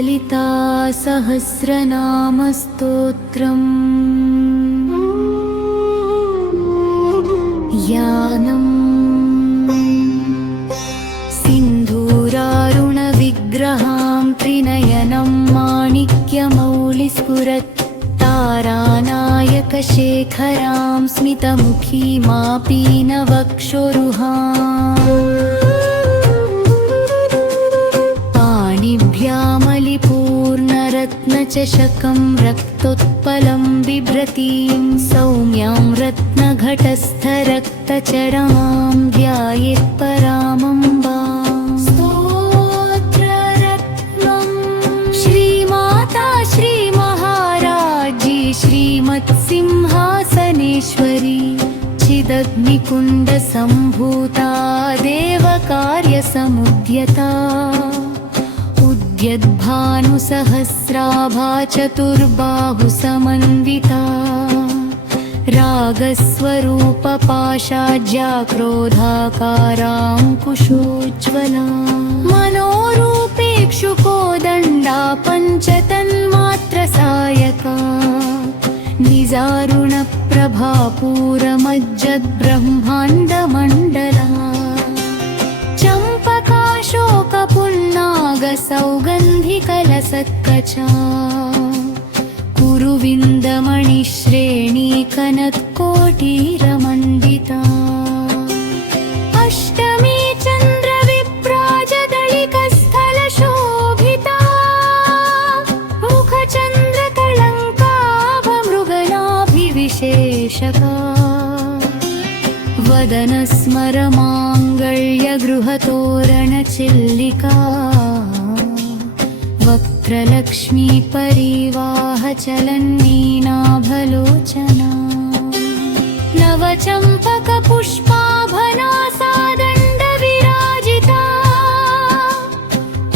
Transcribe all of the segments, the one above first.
ललिता सहस्रनामस्तोत्रम् यानं सिन्धूरारुणविग्रहां त्रिनयनं माणिक्यमौलिस्फुरत् तारानायकशेखरां स्मितमुखीमापीनवक्षोरुहाम् पाणिभ्यामलिपूर्णरत्नचषकं रक्तोत्पलं बिभ्रतीं सौम्यां रत्नघटस्थरक्तचरां ध्यायेत्परामम्बाम् स्तोत्ररत्नम् श्रीमाता श्रीमहाराज्ञी श्रीमत्सिंहासनेश्वरी चिदग्निकुण्डसम्भूता देवकार्यसमुद्यता यद्भानुसहस्राभा चतुर्बाहुसमन्विता रागस्वरूपपाशाज्या क्रोधाकाराङ्कुशोज्ज्वला मनोरूपेक्षुकोदण्डा पञ्चतन्मात्रसायका निजारुणप्रभापूरमज्जद्ब्रह्माण्डमण्डला सौगन्धिकलसत्कचा कुरुविन्दमणिश्रेणीकनत्कोटीरमण्डिता अष्टमी चन्द्रविभ्राजदलिकस्थलशोभिता मुखचन्द्रकलङ्काभमृगनाभिविशेषका वदनस्मरमाङ्गल्यगृहतोरणचिल्लिका वक्त्रलक्ष्मी परिवाहचलन्मीनाभलोचना नवचम्पकपुष्पाभनासादण्डविराजिता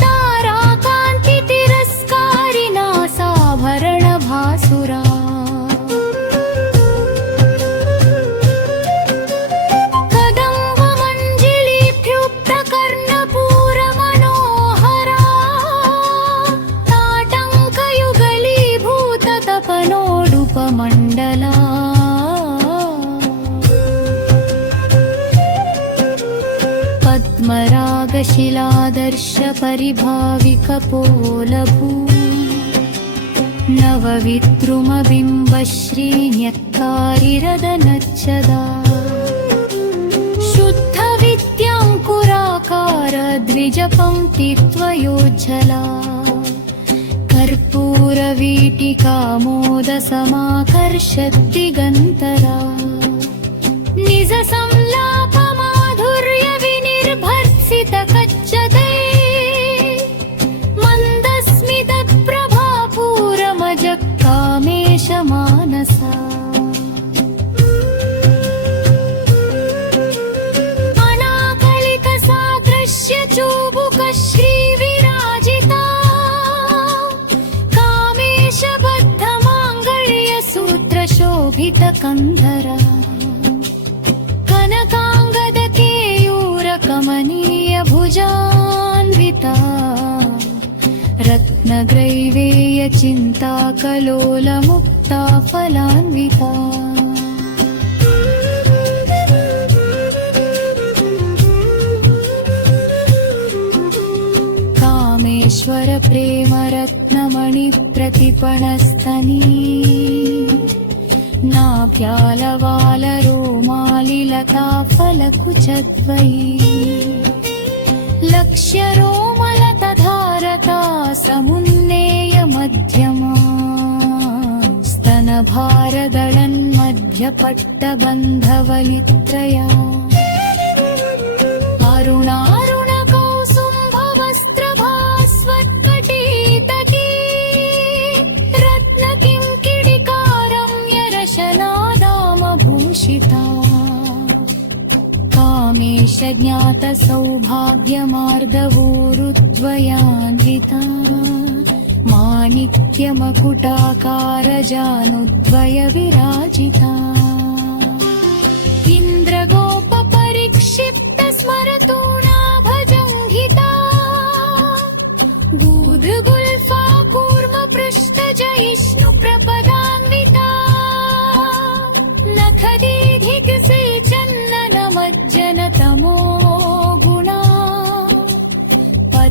ताराकान्तितिरस्कारिणा साभरणभासुरा मण्डला पद्मरागशिलादर्शपरिभाविकपोलभू नवविद्रुमबिम्बश्रीन्यक्कारिरदनच्छदा शुद्धविद्याङ्कुराकारद्विजपङ्क्तित्वयोज्ज्वला कर्पूरवीटिकामोदसमाकर्षद्दिगन्तरा निजसंलापमाधुर्यविनिर्भर्त्सितकच्चते मन्दस्मितप्रभापूरमजक्कामेशमानसा अनाकलितसादृश्य चूबुकश्रीविराजिता शोभितकन्धरा कनकाङ्गदकेयूरकमनीयभुजान्विता रत्नग्रैवेयचिन्ताकलोलमुक्ता फलान्विता कामेश्वरप्रेमरत्नमणिप्रतिपणस्तनी नाभ्यालवालरोमालिलता फलकुचद्वयी लक्ष्यरोमलतधारता समुन्नेय मध्यमा स्तनभारदळन्मध्यपट्टबन्धवलित्रया अरुणारुणकौसुम्भवस्त्रभास्वत्कटीतटी रत्नकिङ्किणिकारम्यरशनादामभूषिता कामेशज्ञातसौभाग्यमार्दवोरुद्वयान्विता माणिक्यमकुटाकारजानुद्वयविराजिता इन्द्रगोपपरिक्षिप्तस्मरतूणाभजङ्घिता दूधगुल्फा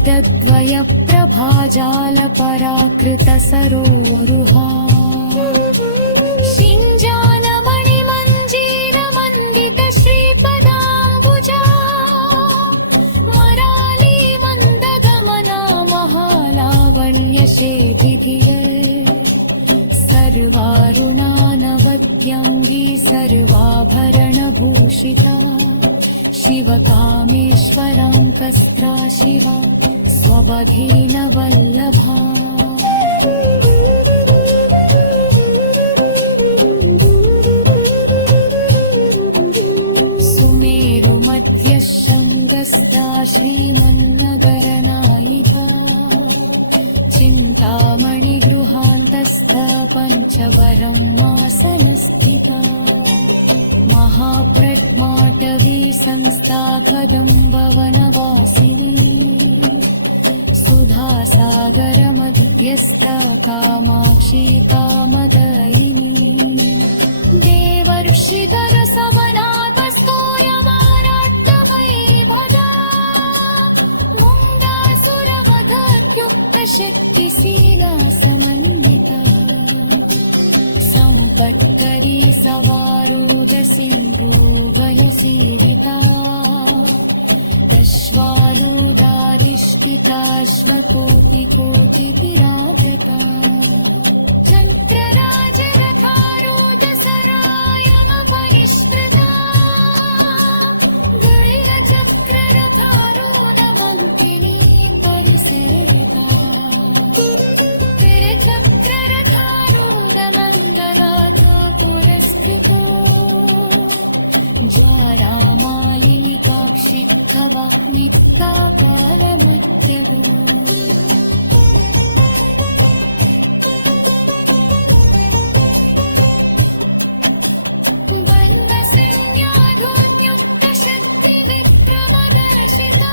पादद्वयप्रभाजालपराकृतसरोरुहा शिञ्जानमणिमञ्जीरमण्डितश्रीपदाम्बुजा मराली मन्दगमना महालावण्यशेखिधिय सर्वारुणानवद्याङ्गी सर्वाभरणभूषिता शिवकामेश्वराङ्कस्त्रा शिवा स्ववधेन वल्लभा सुमेरुमध्यशृङ्गस्था श्रीमन्नगरनायिका चिन्तामणिगृहान्तस्थ पञ्चवरं आसनस्थिता महाप्रज्ञाटवी संस्था कदम्बवनवासिनी सुधासागरमध्यस्थ कामाक्षी कामदयिनी देवर्षिधरसमनातस्तोयमाराट्टवैभजा मुण्डासुरवधत्युक्तशक्तिशीला समन्विता संपत्करी सवारूढसिन्धूवयसीरिता अश्वारूढाधिष्ठिताश्वकोटिकोटिविरागता चन्द्रराजरथारूढसरायमपरिष्कृता गरुडचक्ररथारूढमन्त्रिणी परिसेविता तिरचक्ररथारूढमन्दरातो पुरस्कृतो ज्वालामालिनिकाक्षिक्तवह्निक्ता पारमुद्यगो बन्धसंज्ञाधुर्युक्तशक्तिविक्रमदर्शिता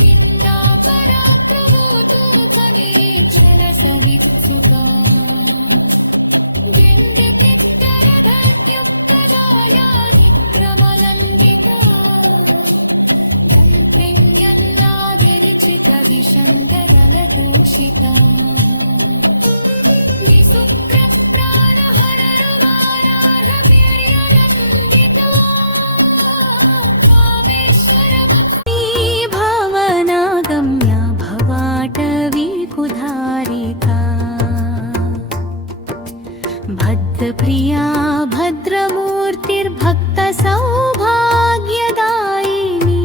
निन्दापरा प्रभूतोपनिरीक्षणसवित्सुका विशन्दरलतोषिता निसुप्रप्राणहररुगारार्हवीर्यरञ्जिता भवनागम्या भवाटवीकुधारिका भद्रप्रिया भद्रमूर्तिर्भक्तसौभाग्यदायिनी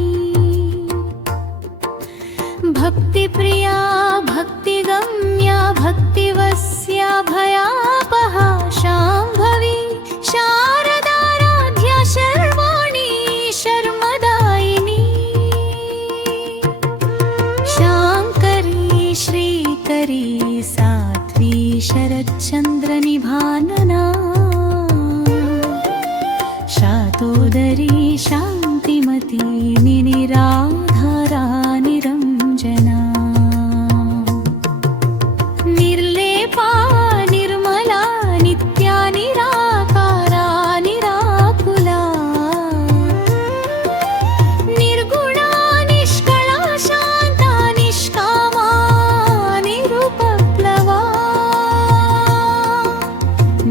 भक्तिप्रिया भक्तिगम्या भक्तिवस्या भयापहा शाम्भवी शारदाराध्या शर्वाणी शर्मदायिनी शाङ्करी श्रीकरी साध्वी शरच्चन्द्रनिभानना शातोदरी शान्तिमती निराधारा निरञ्जना निर्लेपा निर्मला नित्या निराकारा निराकुला निर्गुणा निष्कला शान्ता निष्कामा निरुपप्लवा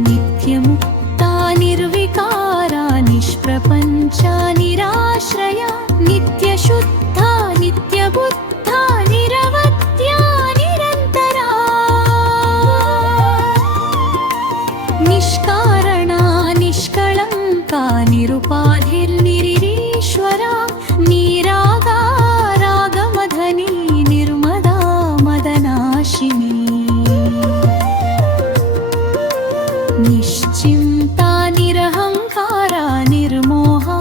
नित्यमुक्ता निर्विकारा निष्प्रपञ्चा निराश्रया नित्यशुद्धा नित्यबुद्धा निरवद्या निरन्तरा निष्कारणा निष्कळङ्का निरुपाधिर्निरीश्वरा निरागारागमधनी निर्मदा मदनाशिनी निश्चिन्ता निरहङ्कारा निर्मोहा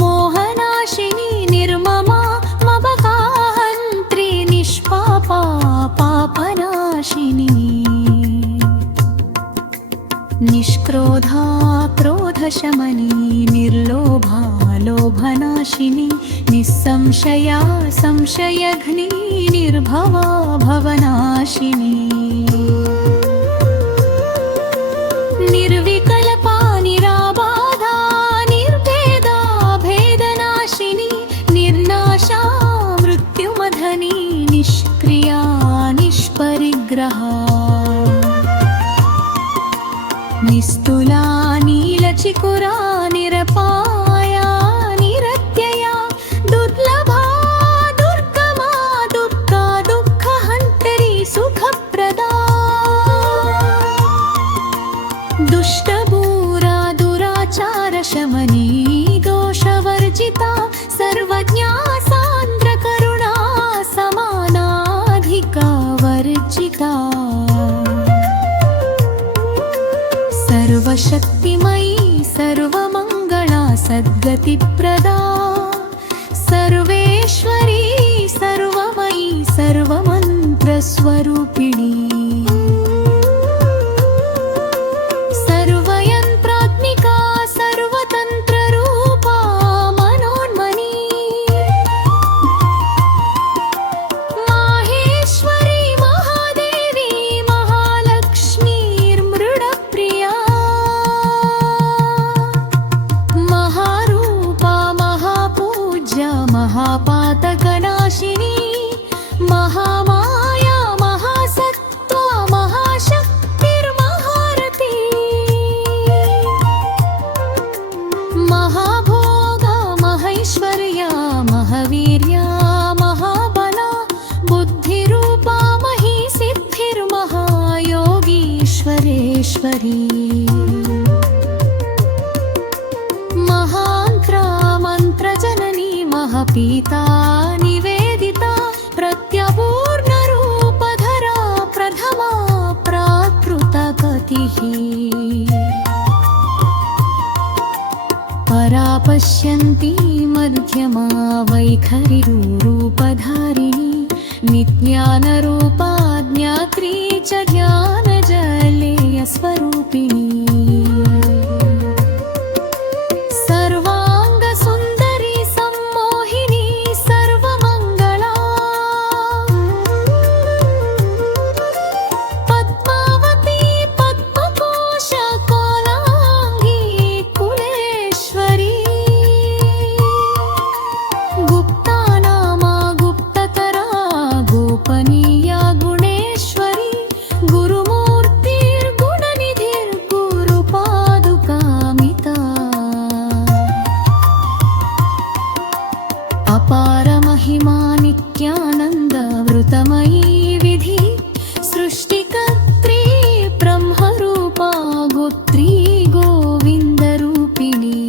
मोहनाशिनी निर्ममा मबकाहन्त्री निष्पापा पापनाशिनी निष्क्रोधा क्रोधशमनी निर्लोभा लोभनाशिनी निस्संशया संशयघ्नी निर्भवा भवनाशिनी निर्विकल्पा निराबाधा निर्भेदा भेदनाशिनी निर्नाशा मृत्युम विग्रहा निस्तुला नीलचिकुरा निरपाया निरत्यया दुर्लभा दुर्गमा दुःखा दुःखहन्तरी सुखप्रदा दुष्टबूरा दुराचारशमनी दोषवर्जिता सर्वज्ञा सान्द्रकरुणा समानाधिका वर्जिता सर्वशक्तिमयी सर्वमङ्गला सद्गतिप्रदा सर्वेश्वरी सर्वमयी सर्वमन्त्रस्वरूपिणी सर्वयन्त्रात्मिका सर्वतन्त्ररूपा मनोन्मनी माहेश्वरी महादेवी महालक्ष्मीर्मृडप्रिया महारूपा महापूज्या महापातकनाशिनी महामाया महासत्त्वा महाशक्तिर्महारती महाभोगा महैश्वर्या महावीर्या महाबला बुद्धिरूपा महीसिद्धिर्महायोगीश्वरेश्वरी महान्त्रा मन्त्रजननी महपीता निवेदिता प्रत्यपूर्णरूपधरा प्रथमा प्राकृतगतिः परा पश्यन्ती मध्यमा वैखरिरूपधारिणी नित्यानरूपा ज्ञात्री च ज्ञानजलेयस्वरूपिणी सर्वाङ्गसुन्दरी सम्मोहिनी सर्वमङ्गला पद्मावती पद्मकोशकोलाङ्गी कुलेश्वरी गुप्तानामा गुप्ततरा गोपनीया गुणेश्वरी गुरुमूर्तिर्गुणनिधिर्गुरुपादुकामिता अपार महिमा नित्यानन्द वृतमयी विधि सृष्टिकर्त्री ब्रह्मरूपा गोत्री गोविन्दरूपिणी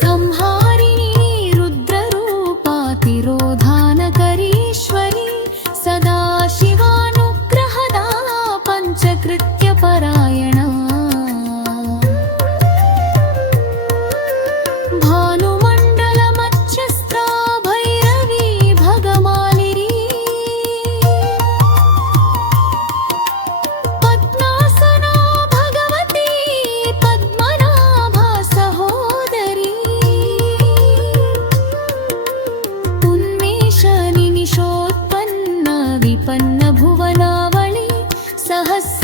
संहारिणी रुद्ररूपा तिरोधानकरीश्वरी सदा शिवानुग्रहदा पञ्चकृत्यपरायणा भानुमण्डलमध्यस्था भैरवी भगमालिनी पद्मासना भगवती पद्मनाभा सहोदरी उन्मेषनिमिषोत्पन्न विपन्न भुवनावळि सहस्रशीर्षवदना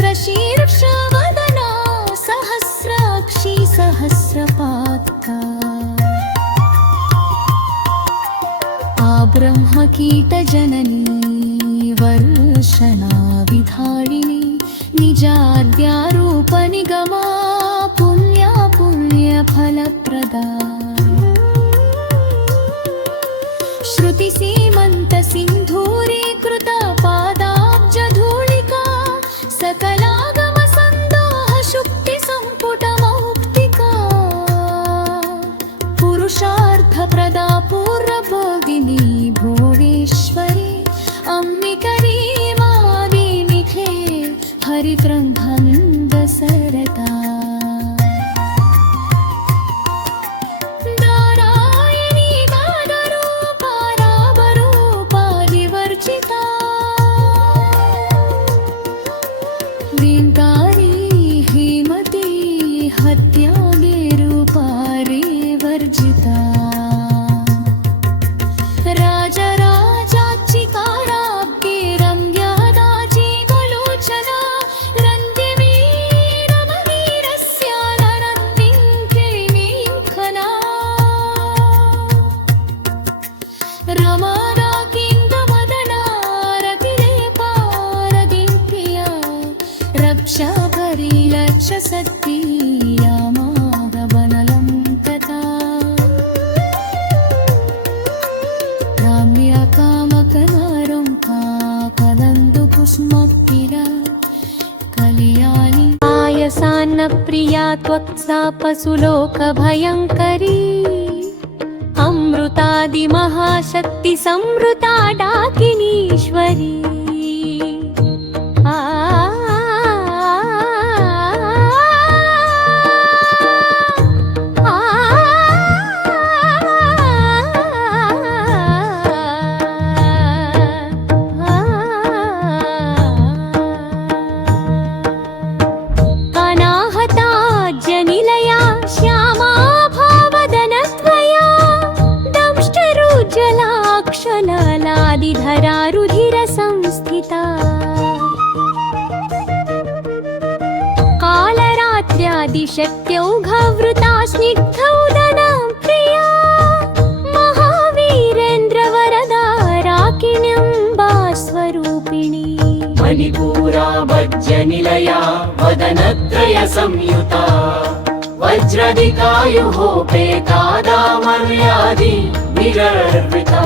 सहस्राक्षी सहस्रपात्ता आब्रह्मकीटजननी वर्षणा विधारिणी निजाद्यारूपनिगमा पुण्या पुण्यफलप्रदा श्रुतिसीमन्तसिन्धूरीकृत पादाब्जधूलिका सकलागमसन्दोहशुक्तिसम्पुटमौक्तिका पुरुषार्थप्रदा पूर्वभोगिनी भोगेश्वरी अम्बिकरी मादिनिखे हरिप्रन्धन्दसरता नारायणी गादरूपा रामरूपा विवर्जिता वीङ्कारी हेमती हत्यागिरूपा रे वर्जिता राजराजाचिकाराब्धे रम्यादाची गोलोचना रन्ध्या त्वक्सा पशुलोकभयङ्करी अमृतादिमहाशक्तिसंवृता डाकिनीश्वरी रुधिर संस्थिता कालरात्र्यादिशक्त्यौघवृता स्निग्धौदना प्रिया महावीरेन्द्रवरदा राकिण्यम्बा स्वरूपिणी मणिपूरा वज्रनिलया वदनत्रय संयुता वज्रदिकायुः पेतादामर्यादि विरर्विता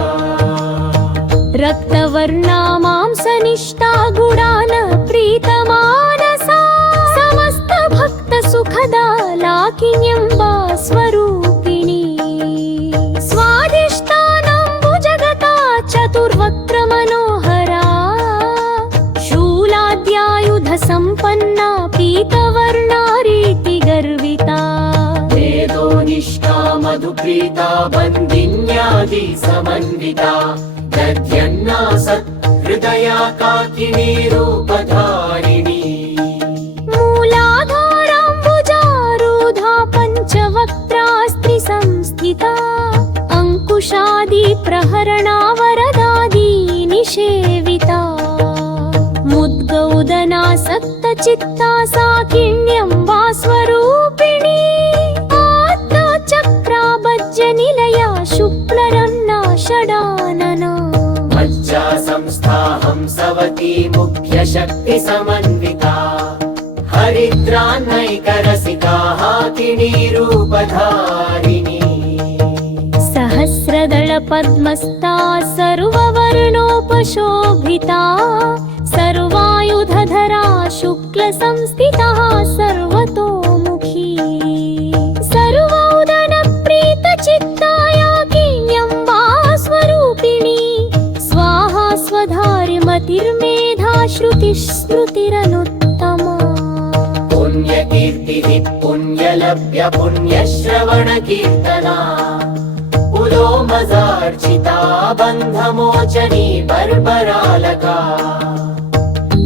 रक्तवर्णा मांसनिष्ठा गुडान प्रीतमानसा समस्त भक्त सुखदा लाकिन्यम्बा स्वरूपिणी स्वादिष्टानाम्बुजगता चतुर्वक्त्र मनोहरा शूलाद्यायुध संपन्ना पीतवर्णा रीति गर्विता वेदोनिष्ठा मधुप्रीता बन्दिन्यादि समन्विता दध्यन्नासत् हृदया काकिनी रूपधारिणी मूलाधाराम्बुजारूढा पञ्चवक्त्रास्त्रि संस्थिता अङ्कुशादि प्रहरणा वरदादि निषेविता मुद्गौदना सप्तचित्ता साकिण्यम्बा स्वरूपिणी आत्मा चक्राबज्जनिलया शुक्लरन्ना षडानना मज्जा संस्था हंसवती मुख्य शक्ति समन्विता हरिद्रान्नैकरसिका हाकिनी रूपधारिणी सहस्रदल पद्मस्ता सर्ववर्णोपशोभिता सर्वायुधधरा शुक्ल संस्थिता सर्वतोमुखी सर्वोदन प्रीत चित्ताया किन्यम्बा स्वरूपिणी स्वाहा स्वधारिमतिर्मेधा श्रुतिस्मृतिरनुत्तमा पुण्यकीर्तिः पुण्यलभ्य पुण्यश्रवणकीर्तना पुलोमजार्चिता बन्धमोचनी बर्बरालका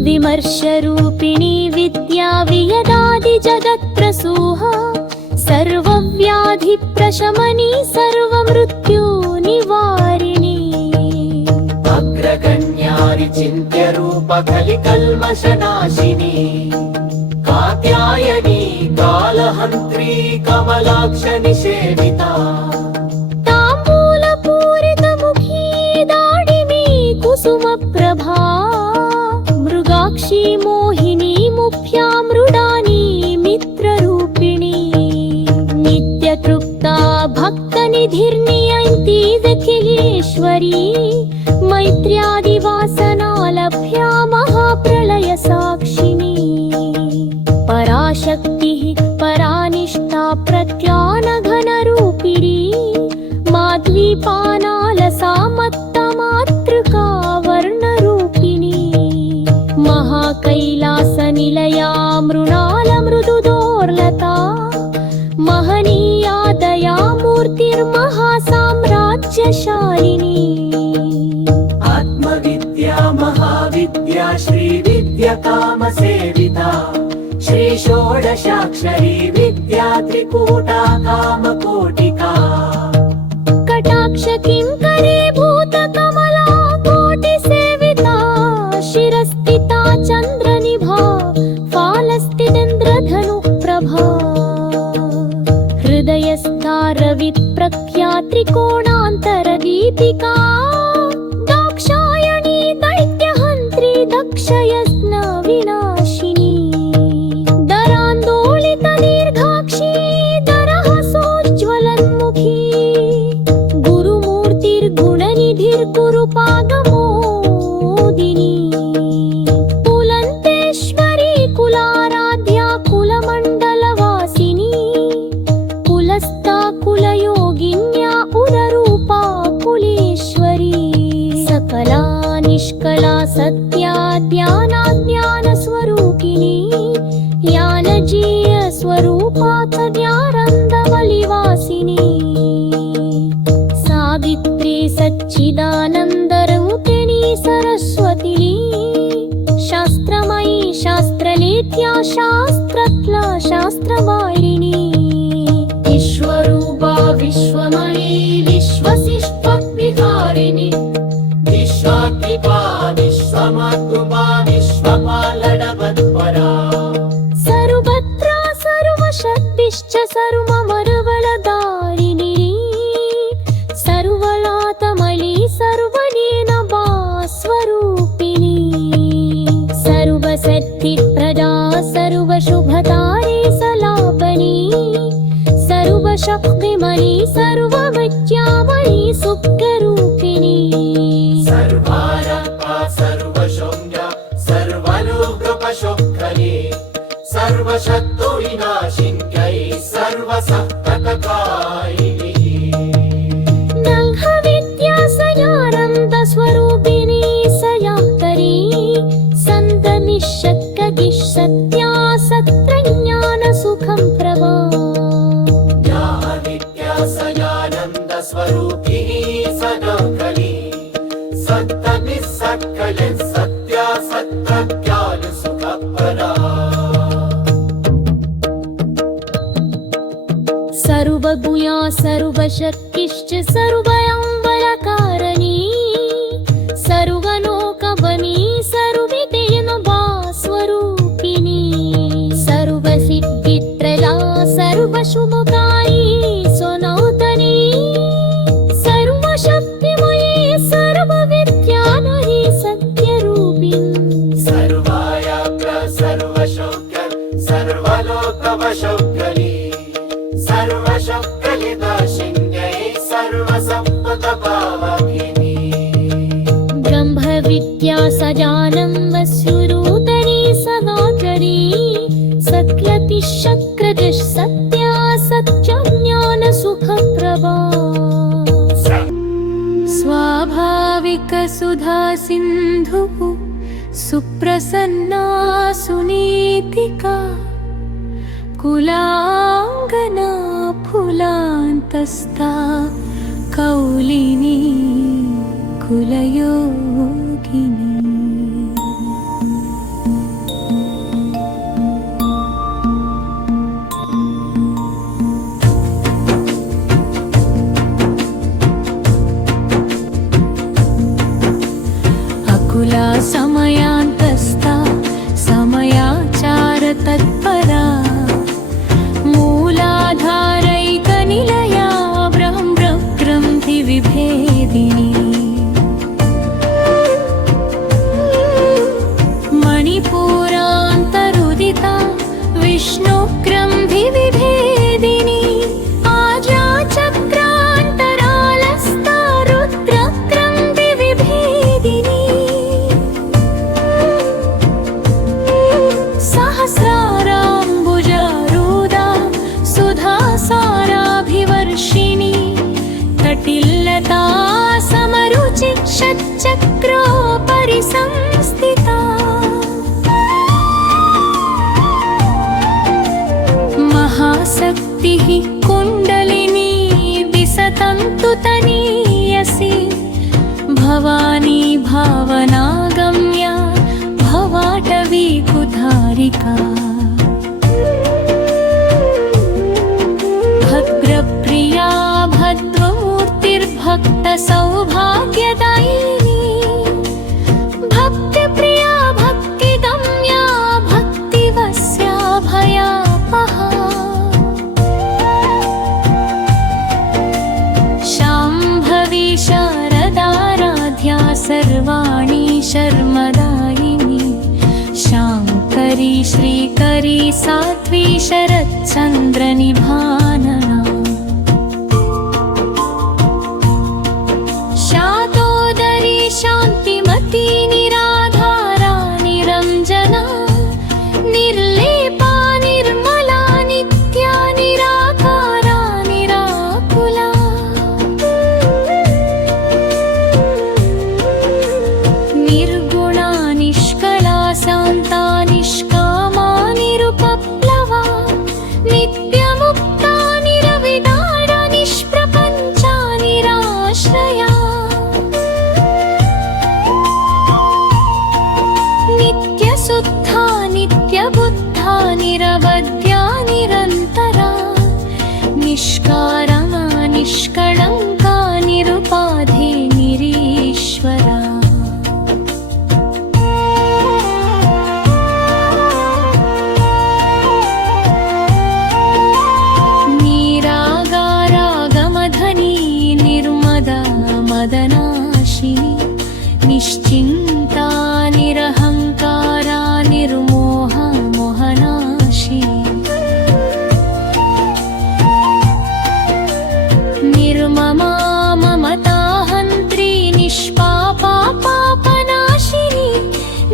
विमर्शरूपिणी विद्या वियदादि जगत्प्रसूहा सर्वव्याधिप्रशमनी सर्वमृत्यु निवारिणी अग्रगण्यारि चिन्त्यरूप कलिकल्मषनाशिनी कात्यायनी कालहन्त्री कमलाक्ष निषेविता ताम्बूलपूरितमुखी दाडिमी कुसुमप्रभा मृगाक्षी मोहिनी मुख्या मृडानी मित्ररूपिणी नित्यतृप्ता भक्तनिधिर्नियन्ती दखिलेश्वरी मैत्र्यादिवासनालभ्या महाप्रलय साक्षिणी पराशक्तिः परानिष्ठा प्रत्यानघनरूपिणी माध्वीपानालसा मत्तमातृका वर्णरूपिणी महाकैलासनिलया मृणालमृदुदोर्लता महनीया दया मूर्तिर्महासाम्राज्यशालिनी आत्मविद्या महाविद्या श्रीविद्या कामसेविता श्रीषोडशाक्षरी विद्या त्रिकूटा कामकोटिका कटाक्ष किङ्करे भूतकमला कोटिसेविता शिरस्थिता चन्द्रनिभा फालस्थितेन्द्रधनुप्रभा हृदयस्था रविप्रख्या त्रिकोणान्तरदीपिका दाक्षायणी दैत्यहन्त्री दक्षयज्ञ विनाशिनी दरान्दोलित दीर्घाक्षी दरहसोज्ज्वलन्मुखी गुरुमूर्तिर्गुणनिधिर्गुरुपादमोदिनी कुलन्तेश्वरी कुलाराध्या कुलमण्डलवासिनी सत्या ज्ञानाज्ञानस्वरूपिणी ज्ञानजीय स्वरूपात् ज्ञानन्दवलिवासिनी सावित्री सच्चिदानन्दरूपिणी सरस्वती शास्त्रमयी शास्त्रलेत्या शास्त्रत्ला शास्त्रवारिणी विश्वरूपा विश्वमयी विश्वसिष्ठविहारिणी विश्वात्मिका विश्वमातृमा विश्वपालनवत्परा सर्वत्रा सर्वशक्तिश्च सर्वमरुवलधारिणी सर्वलातमयी सर्वनीनभा स्वरूपिणी सर्वसिद्धिप्रदा सर्वशुभतारे सलापनी सर्वशक्तिमयी सर्वविद्यामयी सुखरूपिणी सर्वारम्भा सर्वशौर्य सर्वलोकपशुकरी सर्वशत्रुविनाशिन्यै सर्वसत्ततकारिणी नङ्हविद्या सयानन्दस्वरूपिणी सयाकरी सन्तनिश्शक्तिः सत्या सत्रज्ञानसुखं प्रभा ज्ञानविद्या सयानन्दस्वरूपिणी सदाकली सत्तनिस्सक्कले सत्या सत्प्रज्ञानसुखप्रदा सर्वगुया सर्वशक्तिश्च सर्वयंवरकारिणी सर्वलोकवनी सर्वविद्येनभा स्वरूपिणी सर्वसिद्धित्रला सर्वशुभकारी स्वनौतनी सर्वशक्तिमयी सर्वविद्यामयी सत्यरूपिणी सर्वायाप्र सर्वशौक्य सर्वलोकवशौक्यली सर्वशक्तिदाशिन्यै सर्वसम्पदभावकिनी ब्रह्मविद्या सजानन्दस्वरूपिणी सदाचरी सत्यतिशक्रतिः सत्या सत्यज्ञानसुखप्रभा स्वाभाविकसुधा सिन्धुः सुप्रसन्ना सुनीतिका कुलाङ्गना फुलान्तस्था कौलिनी कुलयोगिनी अकुला समयान्तस्था समयाचार तत्परा मूलाधारैकनिलया ब्रह्मग्रन्थिविभेदिनी मणिपुरान्तरुदिता विष्णुग्रन्थिविभेदिनी आजाचक्रान्तरालस्था रुद्रग्रन्थिविभेदिनी सहस्राराम्बुजारूढा सुधासाराभिवर्षिणी कटिल्लता समरुचि षट्चक्रोपरि संस्थिता महाशक्तिः कुण्डलिनी विसतन्तुतनीयसी भवानी भावनागम्या भवाटवी कुधारिका भद्रप्रिया भद्रमूर्तिर्भक्तसौभाग्यदायिनी भक्तिप्रिया भक्तिगम्या भक्तिवस्या भयापहा शाम्भवी शारदाराध्या सर्वाणि शर्मदायिनी शाङ्करी श्रीकरी साध्वी शरच्चन्द्रनिभानना शातोदरी शान्तिमती निराधारा निरञ्जना निर्लेपा निर्मला नित्या निराकारा निराकुला निर्गुणा विषादनाशिनी निश्चिन्ता निरहङ्कारा निर्मोहा मोहनाशिनी निर्ममा ममताहन्त्री निष्पापा पापनाशिनी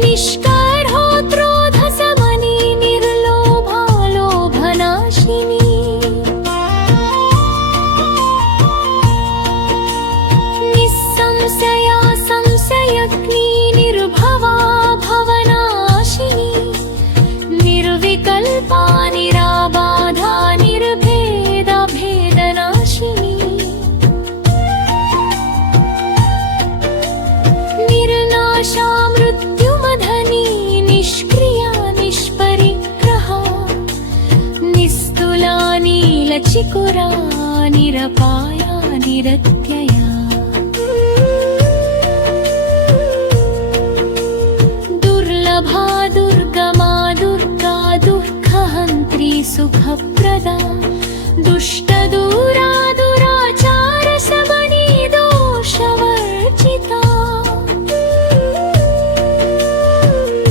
निष्कर्होत्रोधसमनी निर्लोभा लोभनाशिनी निस्संशया संशयग्नी निर्भवा भवनाशिनी निर्विकल्पा निराबाधा निर्भेदा भेदनाशिनी निर्नाशा मृत्युमधनी निष्क्रिया निष्परिग्रहा निस्तुला नीलचिकुरा निरपाया निरत्यया दुर्लभा दुर्गमा दुर्गा दुःखहन्त्री सुखप्रदा